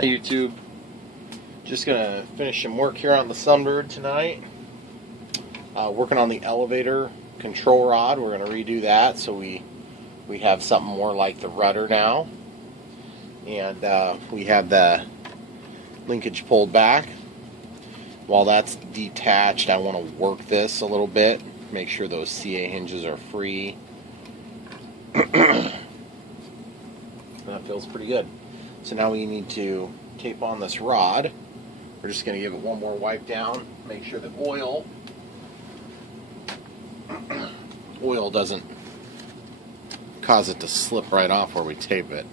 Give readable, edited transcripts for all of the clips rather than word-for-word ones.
Hey YouTube, just gonna finish some work here on the Sunbird tonight. Working on the elevator control rod. We're gonna redo that so we have something more like the rudder now, and we have the linkage pulled back. While that's detached, I want to work this a little bit, make sure those CA hinges are free. That feels pretty good. So now we need to tape on this rod. We're just going to give it one more wipe down, make sure the oil doesn't cause it to slip right off where we tape it.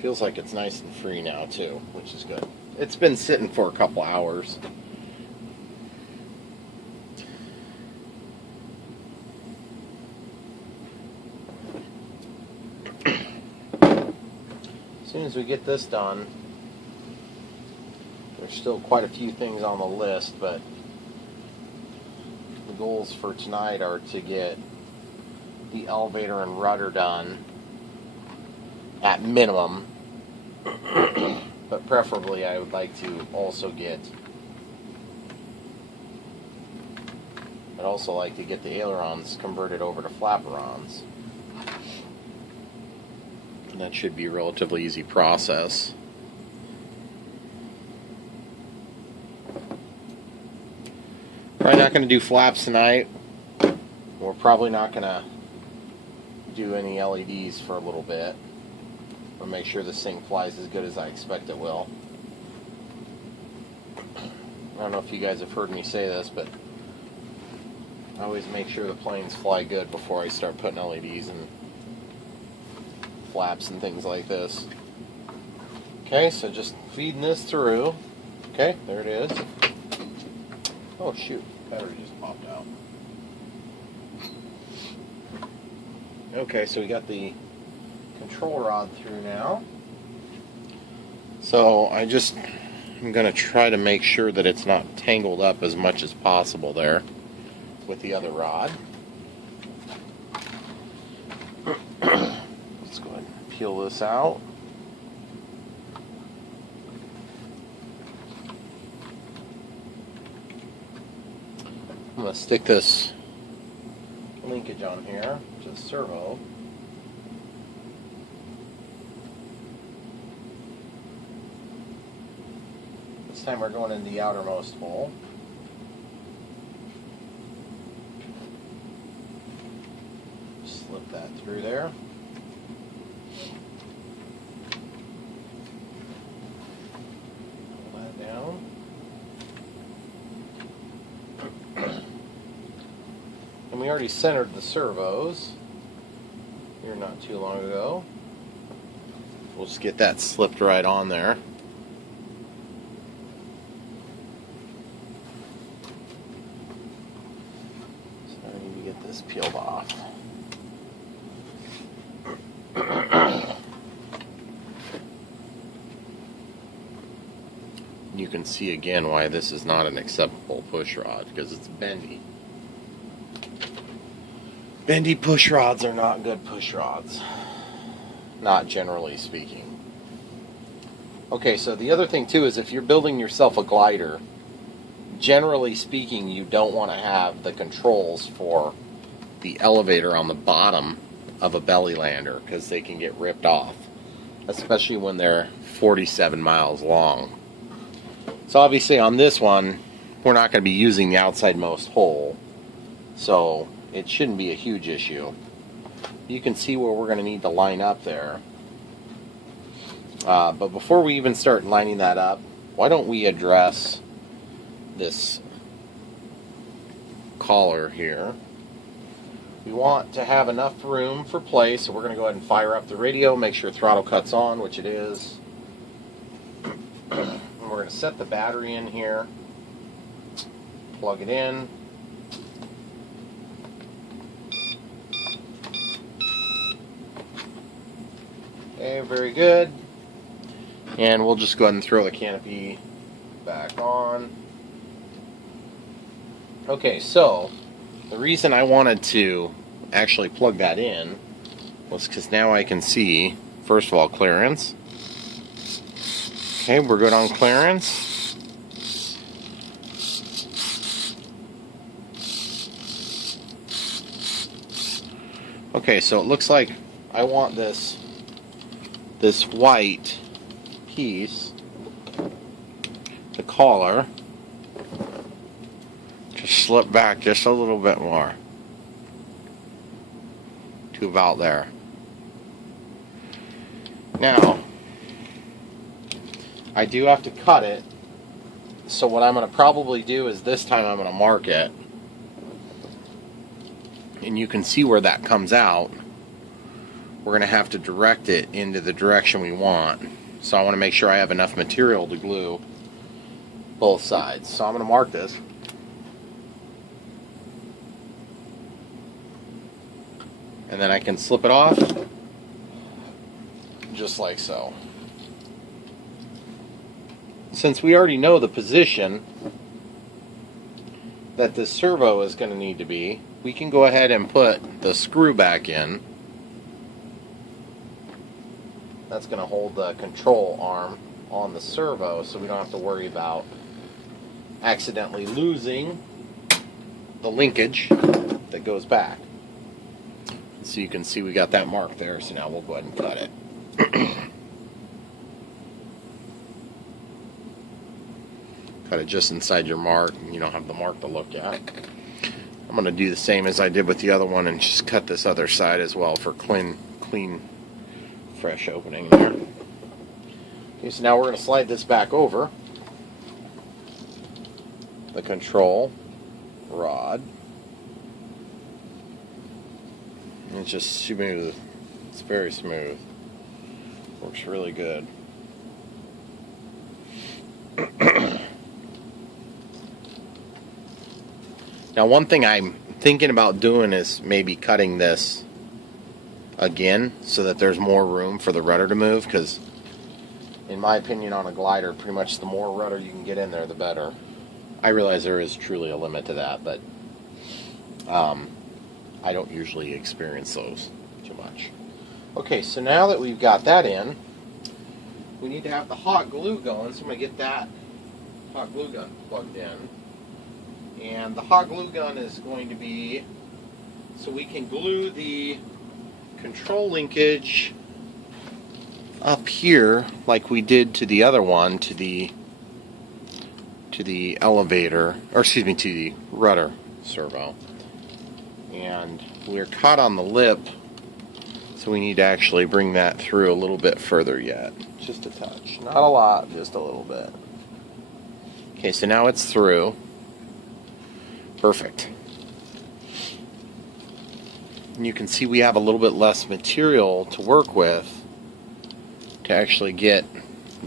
Feels like it's nice and free now too, which is good. It's been sitting for a couple hours. As soon as we get this done, there's still quite a few things on the list, but the goals for tonight are to get the elevator and rudder done at minimum, but preferably I would like to also get the ailerons converted over to flaperons. That should be a relatively easy process. Probably not going to do flaps tonight. We're probably not going to do any LEDs for a little bit. We'll make sure this thing flies as good as I expect it will. I don't know if you guys have heard me say this, but I always make sure the planes fly good before I start putting LEDs and flaps and things like this. Okay, so just feeding this through. Okay, there it is. Oh shoot, battery just popped out. Okay, so we got the control rod through now. So I'm going to try to make sure that it's not tangled up as much as possible there with the other rod. Let's go ahead and peel this out. I'm going to stick this linkage on here to the servo. This time we're going in the outermost hole. Slip that through there. Pull that down. And we already centered the servos here not too long ago. We'll just get that slipped right on there. So I need to get this peeled off. You can see again why this is not an acceptable push rod, because it's bendy. Bendy push rods are not good push rods, not generally speaking. Okay, so the other thing too is if you're building yourself a glider, generally speaking you don't want to have the controls for the elevator on the bottom of a belly lander, because they can get ripped off, especially when they're 47 miles long. So obviously on this one, we're not going to be using the outsidemost hole, so it shouldn't be a huge issue. You can see where we're going to need to line up there. But before we even start lining that up, why don't we address this collar here. We want to have enough room for play, so we're going to go ahead and fire up the radio, make sure throttle cuts on, which it is. We're going to set the battery in here, plug it in. Okay, very good. And we'll just go ahead and throw the canopy back on. Okay, so the reason I wanted to actually plug that in was because now I can see, first of all, clearance. Okay, we're good on clearance. Okay, so it looks like I want this white piece, the collar, to slip back just a little bit more to about there. Now, I do have to cut it, so what I'm going to probably do is this time I'm going to mark it, and you can see where that comes out. We're going to have to direct it into the direction we want, so I want to make sure I have enough material to glue both sides. So I'm going to mark this. And then I can slip it off, just like so. Since we already know the position that this servo is going to need to be, we can go ahead and put the screw back in. That's going to hold the control arm on the servo, so we don't have to worry about accidentally losing the linkage that goes back. So you can see we got that mark there, so now we'll go ahead and cut it. Cut it just inside your mark, and you don't have the mark to look at. I'm going to do the same as I did with the other one and just cut this other side as well for clean, fresh opening there. Okay, so now we're going to slide this back over the control rod. And it's just smooth. It's very smooth. Works really good. Now, one thing I'm thinking about doing is maybe cutting this again so that there's more room for the rudder to move, because in my opinion on a glider, pretty much the more rudder you can get in there, the better. I realize there is truly a limit to that, but I don't usually experience those too much. Okay, so now that we've got that in, we need to have the hot glue going, so I'm going to get that hot glue gun plugged in. And the hot glue gun is going to be so we can glue the control linkage up here like we did to the other one, to the elevator, or excuse me, to the rudder servo. And we're caught on the lip, so we need to actually bring that through a little bit further yet. Just a touch. Not a lot, just a little bit. Okay, so now it's through. Perfect. And you can see we have a little bit less material to work with to actually get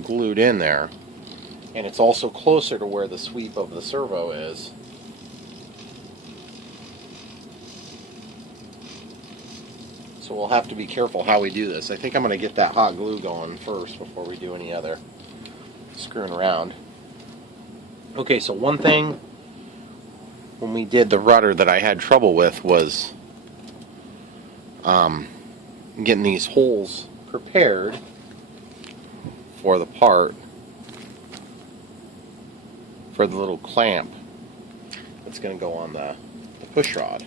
glued in there. And it's also closer to where the sweep of the servo is. So we'll have to be careful how we do this. I think I'm going to get that hot glue going first before we do any other screwing around. Okay, so one thing when we did the rudder that I had trouble with was getting these holes prepared for the part, for the little clamp that's going to go on the push rod.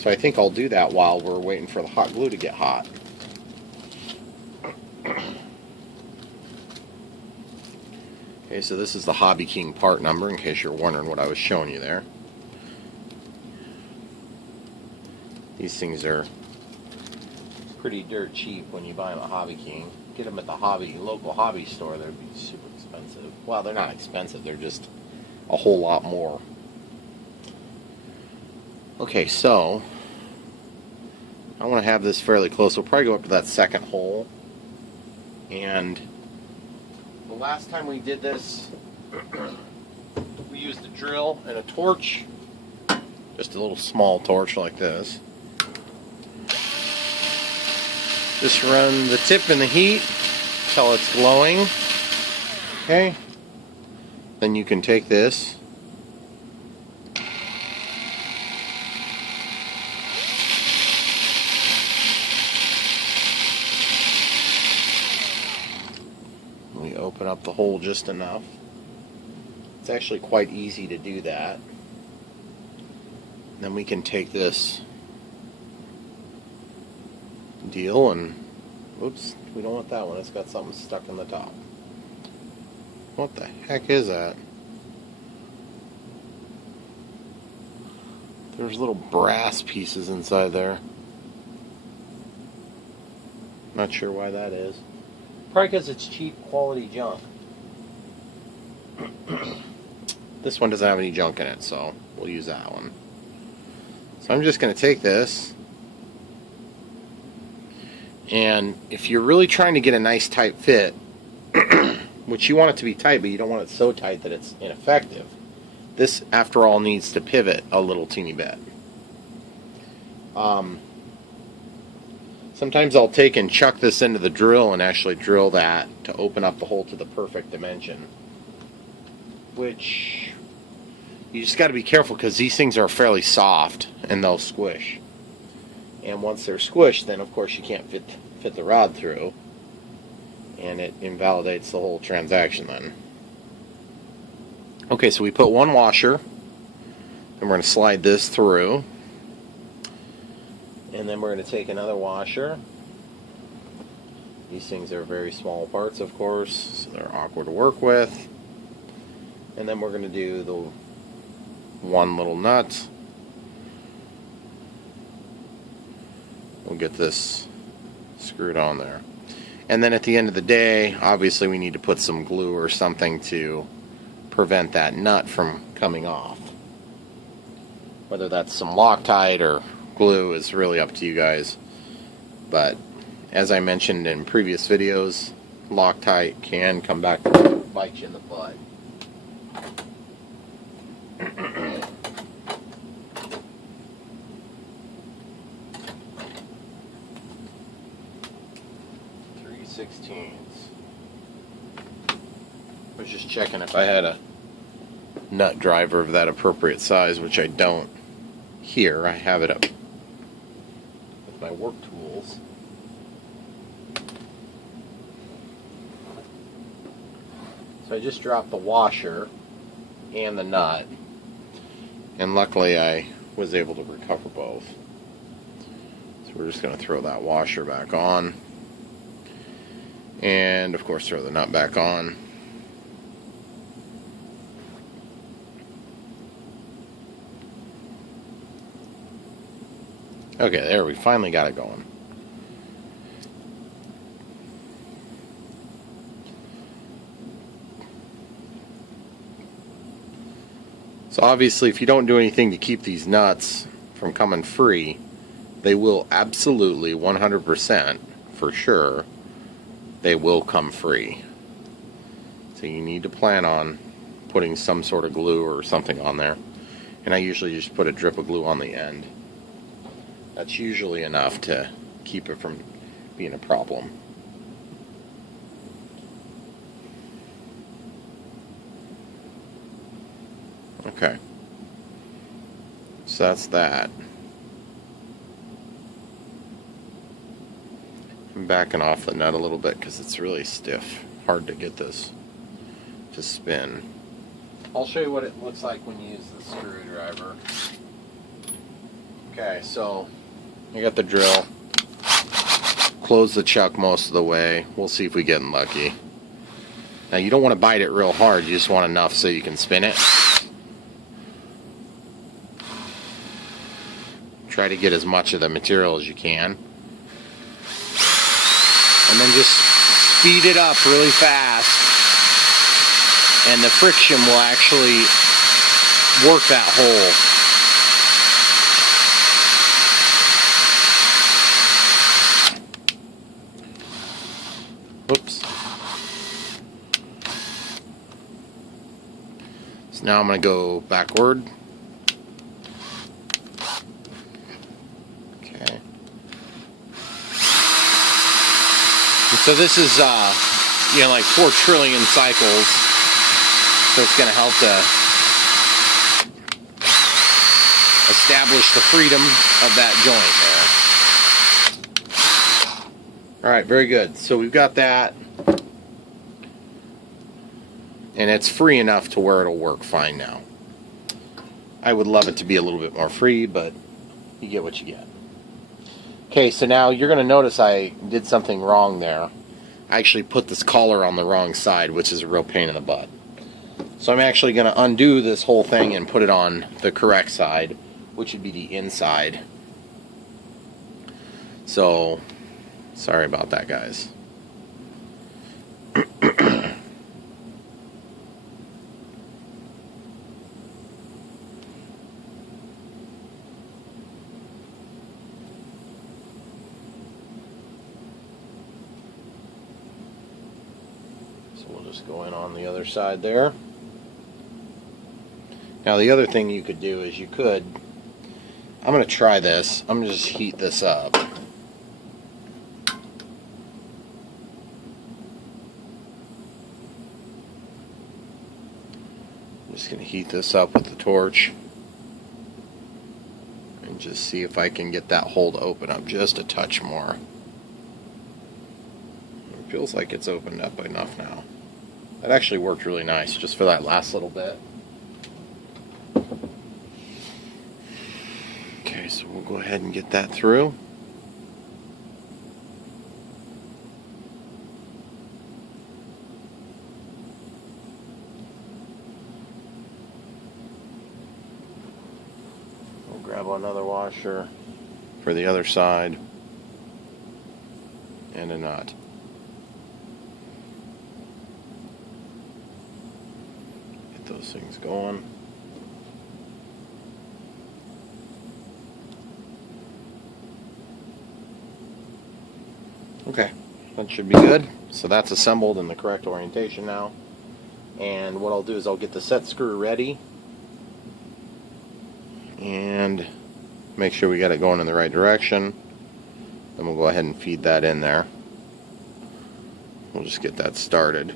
So I think I'll do that while we're waiting for the hot glue to get hot. Okay, so this is the Hobbyking part number, in case you're wondering what I was showing you there. These things are pretty dirt cheap when you buy them at Hobbyking. Get them at the local hobby store, they'd be super expensive. Well, they're not expensive, they're just a whole lot more. Okay, so I want to have this fairly close. We'll probably go up to that second hole. And the last time we did this, we used a drill and a torch. Just a little small torch like this. Just run the tip in the heat until it's glowing. Okay. Then you can take this We open up the hole just enough. It's actually quite easy to do that. Then we can take this deal and, oops, we don't want that one. It's got something stuck in the top. What the heck is that? There's little brass pieces inside there. Not sure why that is. Probably because it's cheap quality junk. This one doesn't have any junk in it, so we'll use that one. So I'm just going to take this, and if you're really trying to get a nice tight fit, which you want it to be tight, but you don't want it so tight that it's ineffective, this, after all, needs to pivot a little teeny bit. Sometimes I'll take and chuck this into the drill and actually drill that to open up the hole to the perfect dimension. Which, you just got to be careful because these things are fairly soft and they'll squish. And once they're squished, then of course you can't fit the rod through. And it invalidates the whole transaction then. Okay, so we put one washer, and we're going to slide this through. And then we're going to take another washer. These things are very small parts, of course, so they're awkward to work with. And then we're going to do the one little nut. We'll get this screwed on there. And then at the end of the day, obviously we need to put some glue or something to prevent that nut from coming off. Whether that's some Loctite or glue is really up to you guys. But as I mentioned in previous videos, Loctite can come back to bite you in the butt. I was just checking if I had a nut driver of that appropriate size, which I don't here. I have it up with my work tools. So I just dropped the washer and the nut, and luckily I was able to recover both. So we're just going to throw that washer back on, and of course throw the nut back on. Okay, there, we finally got it going. So obviously, if you don't do anything to keep these nuts from coming free, they will absolutely 100% for sure, they will come free. So you need to plan on putting some sort of glue or something on there. And I usually just put a drip of glue on the end. That's usually enough to keep it from being a problem. Okay. So that's that. I'm backing off the nut a little bit because it's really stiff. Hard to get this to spin. I'll show you what it looks like when you use the screwdriver. Okay, so I got the drill. Close the chuck most of the way. We'll see if we get lucky. Now you don't want to bite it real hard, you just want enough so you can spin it. Try to get as much of the material as you can. And then just speed it up really fast. And the friction will actually work that hole. Whoops. So now I'm going to go backward. Okay. And so this is, you know, like 4 trillion cycles. So it's going to help to establish the freedom of that joint there. Alright, very good. So we've got that. And it's free enough to where it'll work fine now. I would love it to be a little bit more free, but you get what you get. Okay, so now you're going to notice I did something wrong there. I actually put this collar on the wrong side, which is a real pain in the butt. So I'm actually going to undo this whole thing and put it on the correct side, which would be the inside. So, sorry about that, guys. So we'll just go in on the other side there. Now the other thing you could do is I'm going to try this. I'm going to just heat this up. I'm just going to heat this up with the torch and just see if I can get that hole to open up just a touch more. It feels like it's opened up enough now. That actually worked really nice just for that last little bit. Okay, so we'll go ahead and get that through. We'll grab another washer for the other side and a nut. Get those things going. Okay, that should be good. So that's assembled in the correct orientation now. And what I'll do is I'll get the set screw ready and make sure we got it going in the right direction. Then we'll go ahead and feed that in there. We'll just get that started.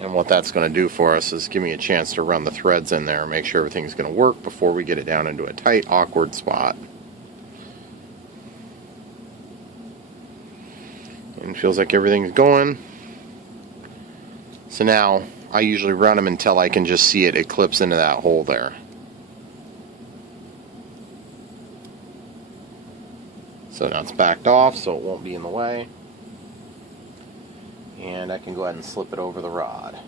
And what that's going to do for us is give me a chance to run the threads in there and make sure everything's going to work before we get it down into a tight, awkward spot. And it feels like everything's going. So now I usually run them until I can just see it clips into that hole there. So now it's backed off so it won't be in the way. And I can go ahead and slip it over the rod.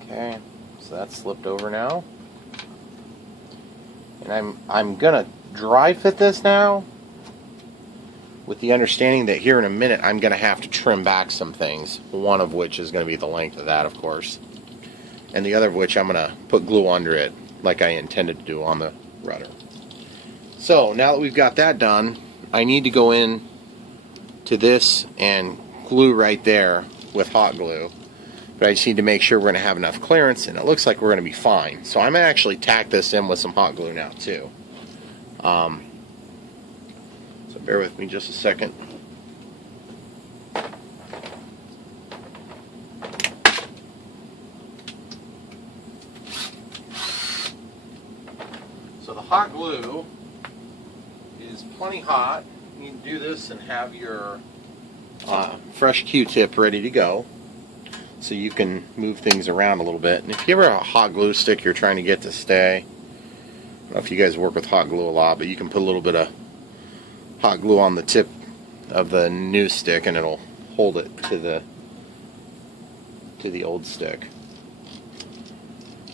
Okay, so that's slipped over now. And I'm gonna dry fit this now, with the understanding that here in a minute I'm going to have to trim back some things, one of which is going to be the length of that, of course, and the other of which I'm going to put glue under it like I intended to do on the rudder. So now that we've got that done, I need to go in to this and glue right there with hot glue, but I just need to make sure we're going to have enough clearance, and it looks like we're going to be fine. So I'm going to actually tack this in with some hot glue now too. So bear with me just a second. So the hot glue is plenty hot. You can do this and have your fresh Q-tip ready to go, so you can move things around a little bit. And if you ever have a hot glue stick you're trying to get to stay, I don't know if you guys work with hot glue a lot, but you can put a little bit of hot glue on the tip of the new stick and it'll hold it to the old stick.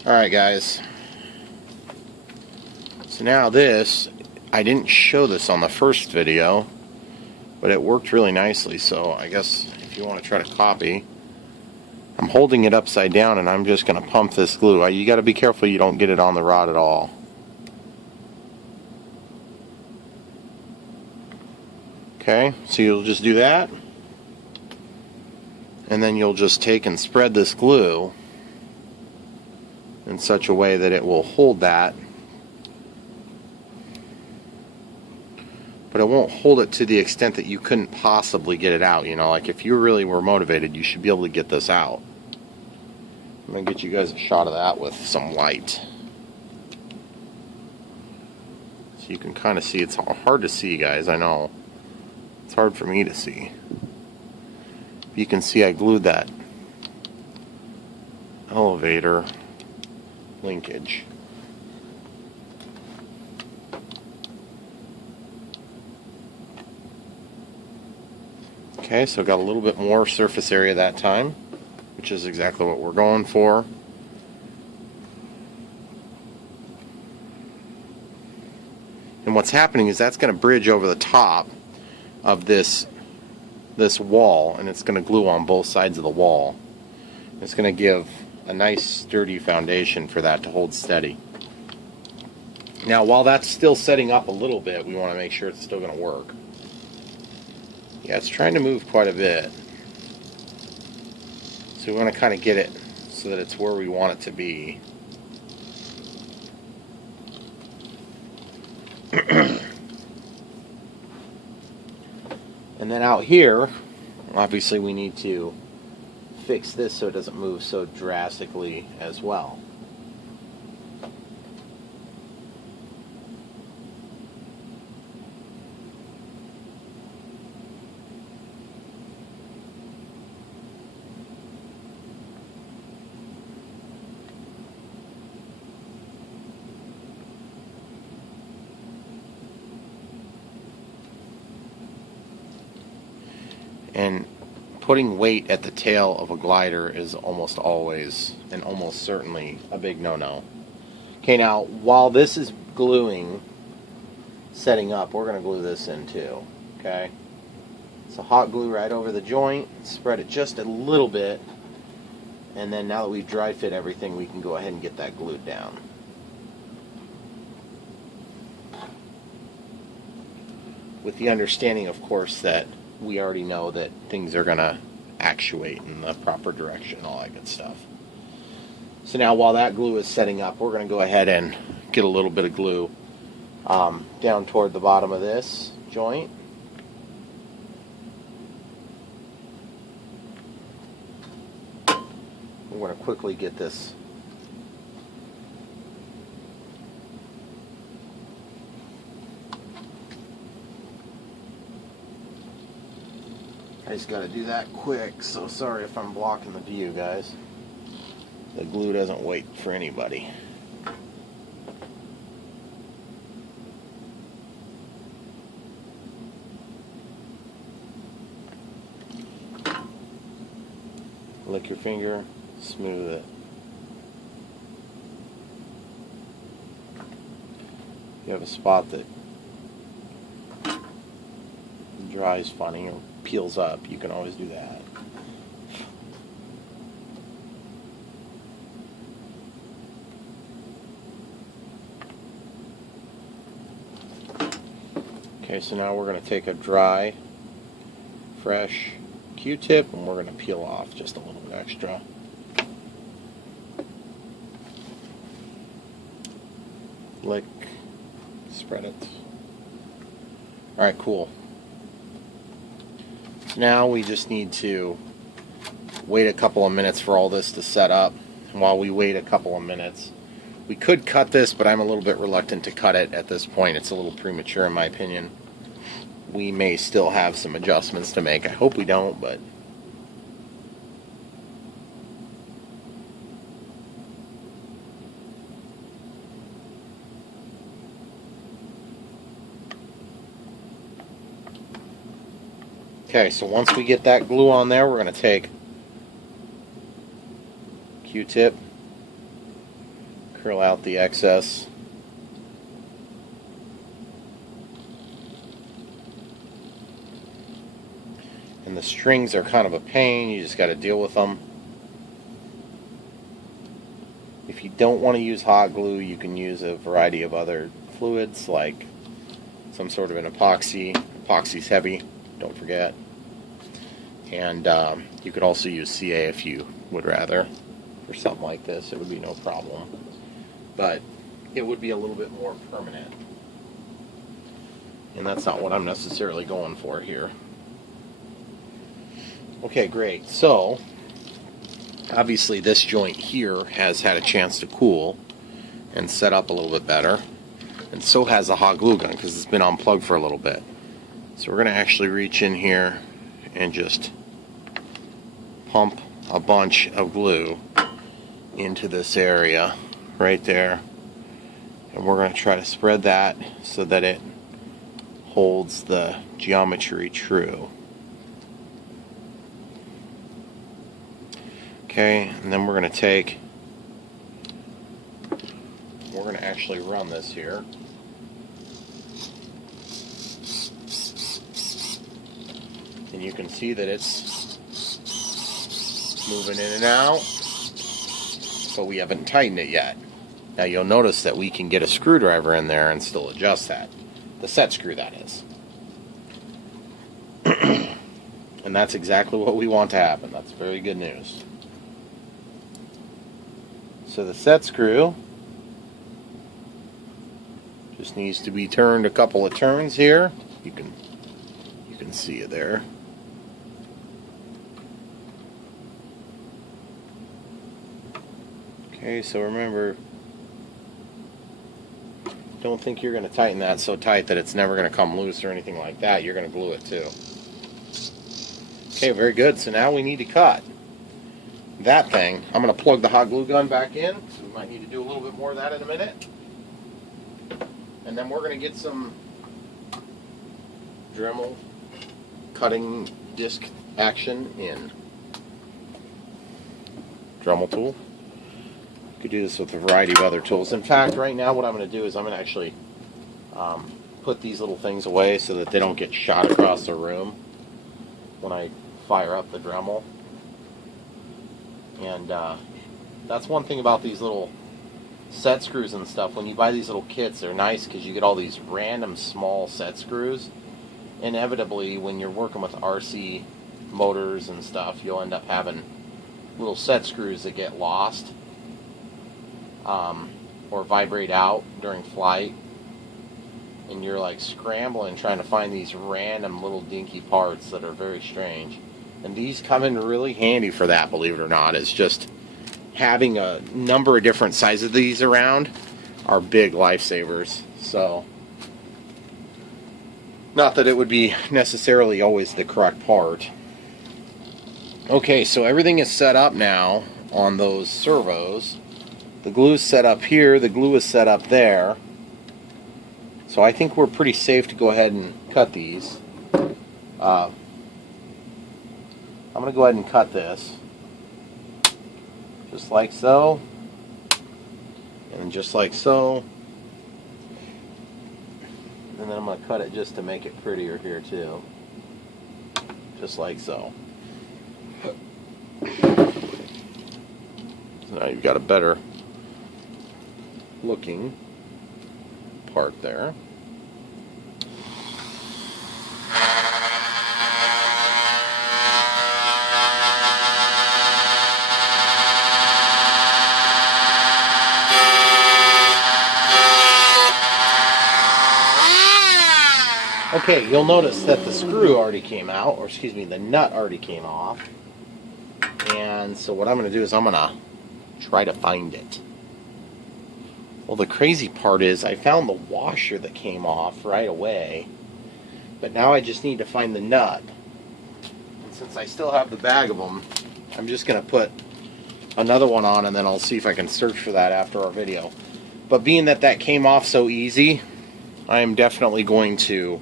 Alright guys, so now this, I didn't show this on the first video, but it worked really nicely, so I guess if you want to try to copy, I'm holding it upside down and I'm just going to pump this glue. You got to be careful you don't get it on the rod at all. Okay, so you'll just do that, and then you'll just take and spread this glue in such a way that it will hold that, but it won't hold it to the extent that you couldn't possibly get it out. You know, like if you really were motivated, you should be able to get this out. I'm going to get you guys a shot of that with some light. So you can kind of see. It's hard to see, guys, I know. It's hard for me to see. you can see I glued that elevator linkage. Okay, so got a little bit more surface area that time, which is exactly what we're going for. And what's happening is that's going to bridge over the top of this wall, and it's going to glue on both sides of the wall. It's going to give a nice sturdy foundation for that to hold steady. Now, while that's still setting up a little bit, we want to make sure it's still going to work. Yeah, it's trying to move quite a bit. So we want to kind of get it so that it's where we want it to be. And then out here, obviously we need to fix this so it doesn't move so drastically as well. And putting weight at the tail of a glider is almost always and almost certainly a big no-no. Okay, now while this is gluing, setting up, we're going to glue this in too. Okay, so hot glue right over the joint, spread it just a little bit, and then now that we've dry fit everything, we can go ahead and get that glued down. With the understanding, of course, that we already know that things are going to actuate in the proper direction, all that good stuff. So now while that glue is setting up, we're going to go ahead and get a little bit of glue down toward the bottom of this joint. We're going to quickly get this I just got to do that quick, so sorry if I'm blocking the view, guys. The glue doesn't wait for anybody. Lick your finger, smooth it. If you have a spot that dries funny or peels up, you can always do that. Okay, so now we're going to take a dry, fresh Q-tip and we're going to peel off just a little bit extra. Lick, spread it. Alright, cool. Now we just need to wait a couple of minutes for all this to set up. And while we wait a couple of minutes, we could cut this, but I'm a little bit reluctant to cut it at this point. It's a little premature in my opinion. We may still have some adjustments to make. I hope we don't, but okay, so once we get that glue on there, we're going to take Q-tip, curl out the excess. And the strings are kind of a pain, you just got to deal with them. If you don't want to use hot glue, you can use a variety of other fluids like some sort of an epoxy. Epoxy's heavy, don't forget. And you could also use CA if you would rather. For something like this, it would be no problem. But it would be a little bit more permanent. And that's not what I'm necessarily going for here. Okay, great. So, obviously this joint here has had a chance to cool and set up a little bit better. And so has the hot glue gun because it's been unplugged for a little bit. So we're going to actually reach in here and just pump a bunch of glue into this area right there, and we're going to try to spread that so that it holds the geometry true. Okay, and then we're going to actually run this here. And you can see that it's moving in and out, but we haven't tightened it yet. Now you'll notice that we can get a screwdriver in there and still adjust that. The set screw, that is. And that's exactly what we want to happen. That's very good news. So the set screw just needs to be turned a couple of turns here. You can see it there. Okay, so remember, don't think you're going to tighten that so tight that it's never going to come loose or anything like that. You're going to glue it too. Okay, very good. So now we need to cut that thing. I'm going to plug the hot glue gun back in. So we might need to do a little bit more of that in a minute. And then we're going to get some Dremel cutting disc action in. Dremel tool. You could do this with a variety of other tools. In fact, right now what I'm going to do is I'm going to actually put these little things away so that they don't get shot across the room when I fire up the Dremel. And that's one thing about these little set screws and stuff. When you buy these little kits, they're nice because you get all these random small set screws. Inevitably, when you're working with RC motors and stuff, you'll end up having little set screws that get lost or vibrate out during flight, and you're like scrambling trying to find these random little dinky parts that are very strange. And these come in really handy for that, believe it or not. It's just having a number of different sizes of these around are big lifesavers. So, not that it would be necessarily always the correct part. Okay, so everything is set up now on those servos. The glue is set up here, the glue is set up there. So I think we're pretty safe to go ahead and cut these. I'm going to go ahead and cut this. Just like so. And just like so. And then I'm going to cut it just to make it prettier here too. Just like so. So now you've got a better looking part there. Okay, you'll notice that the screw already came out, or excuse me, the nut already came off. And so what I'm going to do is I'm going to try to find it. Well, the crazy part is I found the washer that came off right away, but now I just need to find the nut. And since I still have the bag of them, I'm just going to put another one on, and then I'll see if I can search for that after our video. But being that that came off so easy, I am definitely going to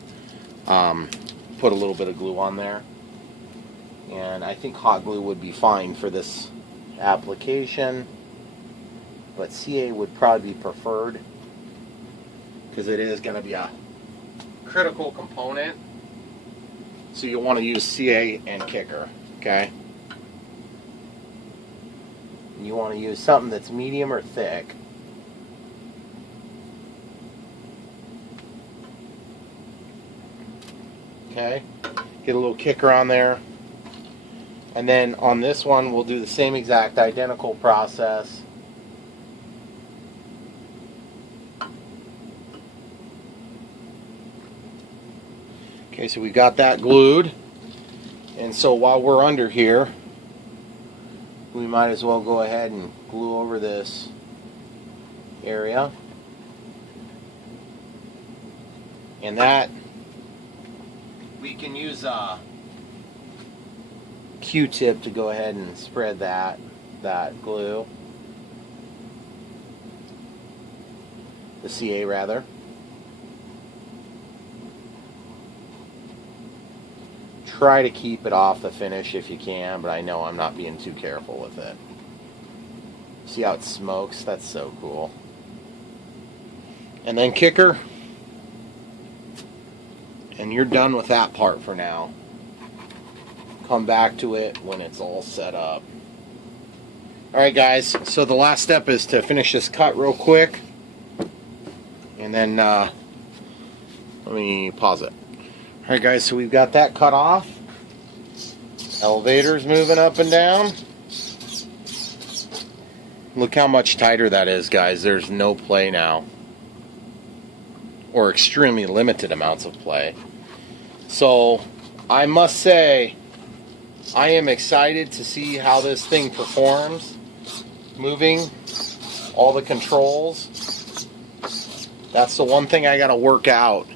put a little bit of glue on there. And I think hot glue would be fine for this application, but CA would probably be preferred because it is going to be a critical component. So you'll want to use CA and kicker, okay? You want to use something that's medium or thick. Okay, get a little kicker on there. And then on this one, we'll do the same exact identical process. Okay, so we got that glued. And so while we're under here, we might as well go ahead and glue over this area. And that, we can use Q-tip to go ahead and spread that glue. The CA rather. Try to keep it off the finish if you can, but I know I'm not being too careful with it. See how it smokes? That's so cool. And then kicker. And you're done with that part for now. Come back to it when it's all set up. Alright guys, so the last step is to finish this cut real quick. And then, let me pause it. Alright guys, so we've got that cut off. Elevator's moving up and down. Look how much tighter that is, guys. There's no play now. Or extremely limited amounts of play. So, I must say, I am excited to see how this thing performs. Moving, all the controls. That's the one thing I gotta work out,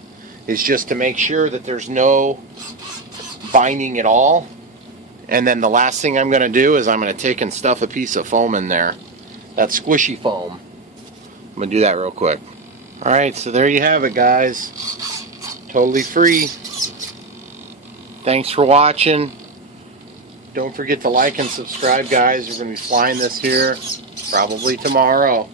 is just to make sure that there's no binding at all. And then the last thing I'm going to do is I'm going to take and stuff a piece of foam in there. That squishy foam. I'm going to do that real quick. Alright, so there you have it, guys. Totally free. Thanks for watching. Don't forget to like and subscribe, guys. We're going to be flying this here probably tomorrow.